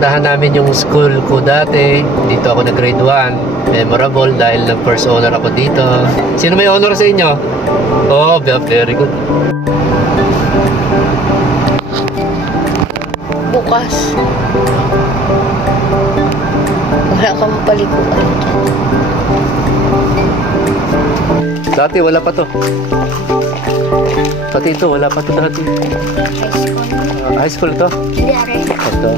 Napuntahan namin yung school ko dati. Dito ako na grade 1. Memorable dahil nag-first honor ako dito. Sino may honor sa inyo? Oh, very good. Bukas. Wala kang palikuan. Dati wala pa to. Pati ito, wala pa to dati. High school to? Hindi, ito.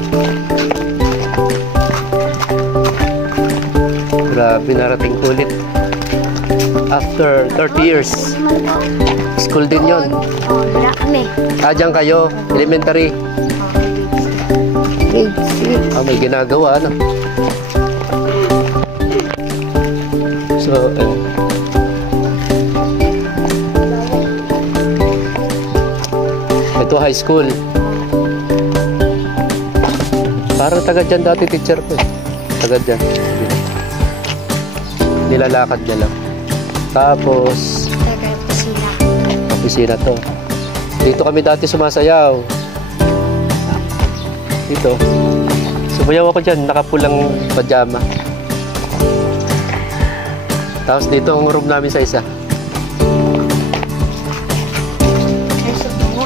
Grabe, narating ko ulit. After 30 years. School din yun. Wala kami. Diyan kayo, elementary. Grade 6. May ginagawa, ano? So, ito high school. Parang taga dyan dati teacher ko eh. Taga dyan. Nilalakad niya lang. Tapos opisina to. Dito kami dati sumasayaw. Dito. Sumayaw ako dyan, nakapulang pajama. Tapos dito ang room namin sa isa.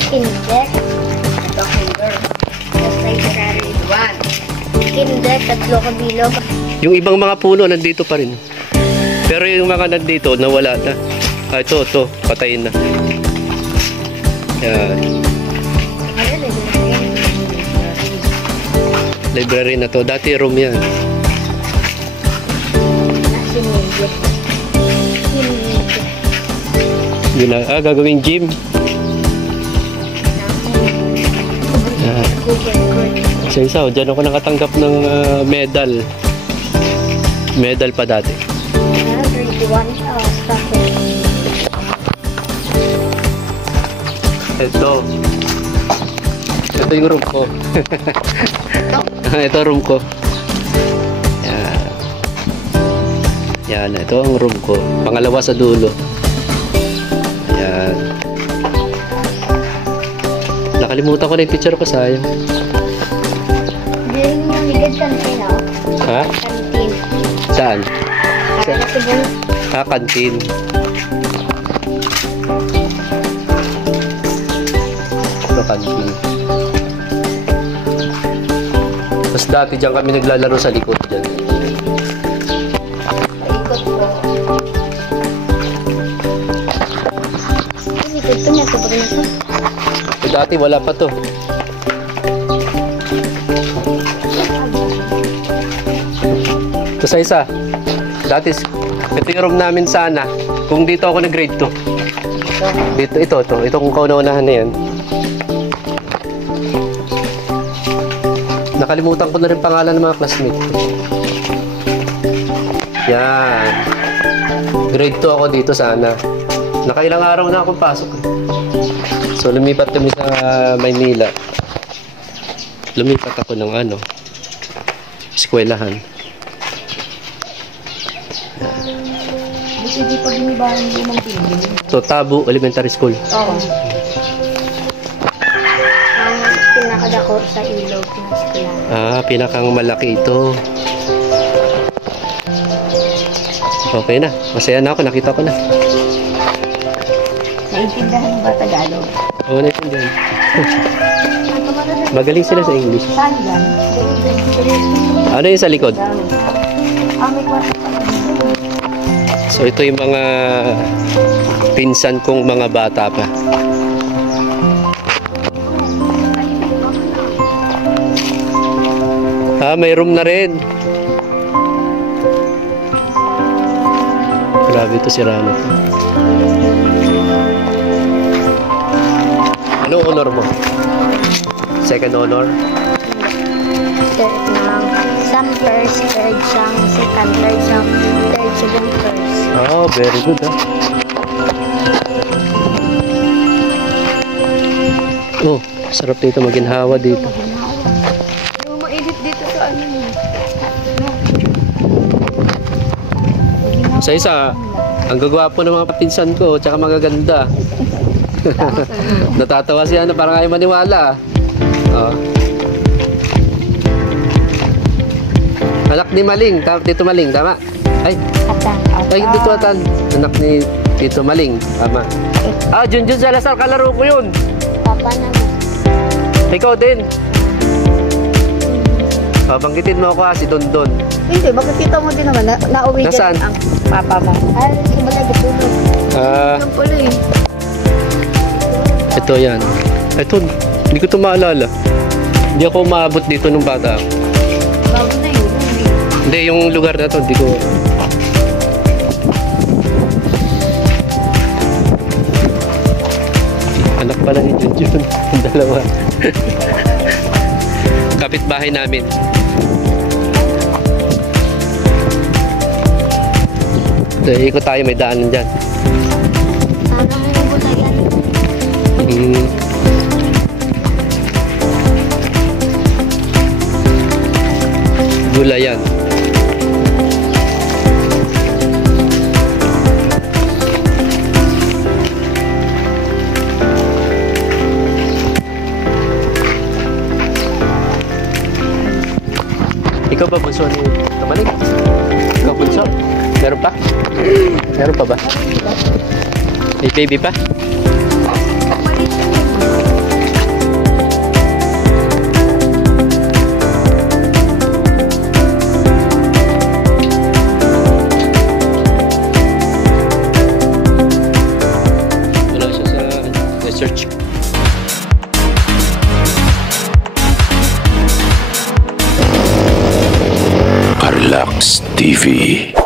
Kinder. Ito kinder. Tapos library 1. Kinder, 3 kabilog. Yung ibang mga puno nandito pa rin. Pero yung mga nandito nawala na. Ito, patayin na. Yan. Library na to. Dati room yan. Yun na. Gagawing gym. Isa, dyan ako nakatanggap ng medal. Medal pa dati. Ito yung room ko. Ito room ko. Yan, ito ang room ko. Pangalawa sa dulo. Yan. Nakalimutan ko na yung picture ko, sayang. Kantin, ha? Kantin. Saan? Kantin. Ito, kantin. Tapos dati dyan kami naglalaro sa likod dyan. Likod po. Likod po niya, ito pa rin ito. Dati wala pa to. Ito sa isa. Dati, ito yung room namin sana. Kung dito ako nag-grade 2. Dito, ito kung kauna-unahan na yan. Nakalimutan ko na rin pangalan ng mga classmates. Yan. Grade 2 ako dito sana. Nakailang araw na akong pasok. So, lumipat kami sa Maynila. Lumipat ako ng eskwelahan. Hindi pa binibahan yung lumang building. So, Tabu Elementary School. Oo. Ang pinakadako sa ilog ng eskwelahan. Pinakang malaki ito. Okay na. Masaya na ako. Nakita ko na. Naintindahan mo ba Tagalog? Oo, naintindahan. Magaling sila sa English. Saan yan? Ano yung sa likod? May kwarto pa lang. So, ito yung mga pinsan kong mga bata pa. May room na rin. Grabe ito si Rano. Anong honor mo? Second honor? Some first, third siyang, second, third siyang, third, second, first. Oh, very good Oh, sarap dito maginhawa dito. Mainit dito sa Sa isa, ang gagwapo ng mga pinsan ko, tsaka magaganda. Natatawa siya parang ayaw maniwala. Anak ni Maling. Tito Maling, tama? Ay, Atan. dito Atan. Anak ni Tito Maling, tama. Ah, Junjun Salazar, kalaro ko yun. Papa naman. Ikaw din. Banggitin mo ako si Dondon. Hindi, makikita mo din naman, nauwi din Nasaan? ang papa mo. Ay, simula gitulog. Yung pala eh. Ito yan. Ito, hindi ko ito maalala. Hindi ako maabot dito nung bata ako. Bago na yun. Hindi, yung lugar na to, hindi ko... Anak pala ni Junjun. Ang dalawa. Kapitbahay namin. Ikot tayo, may daanan dyan. Sana may gulayan. Hmm. Gulayan. Ikaw ba bunso ni Tamalig? Ikaw bunso? Meron pa? Meron pa ba? May baby pa? Wala siya sa search. Carlax TV.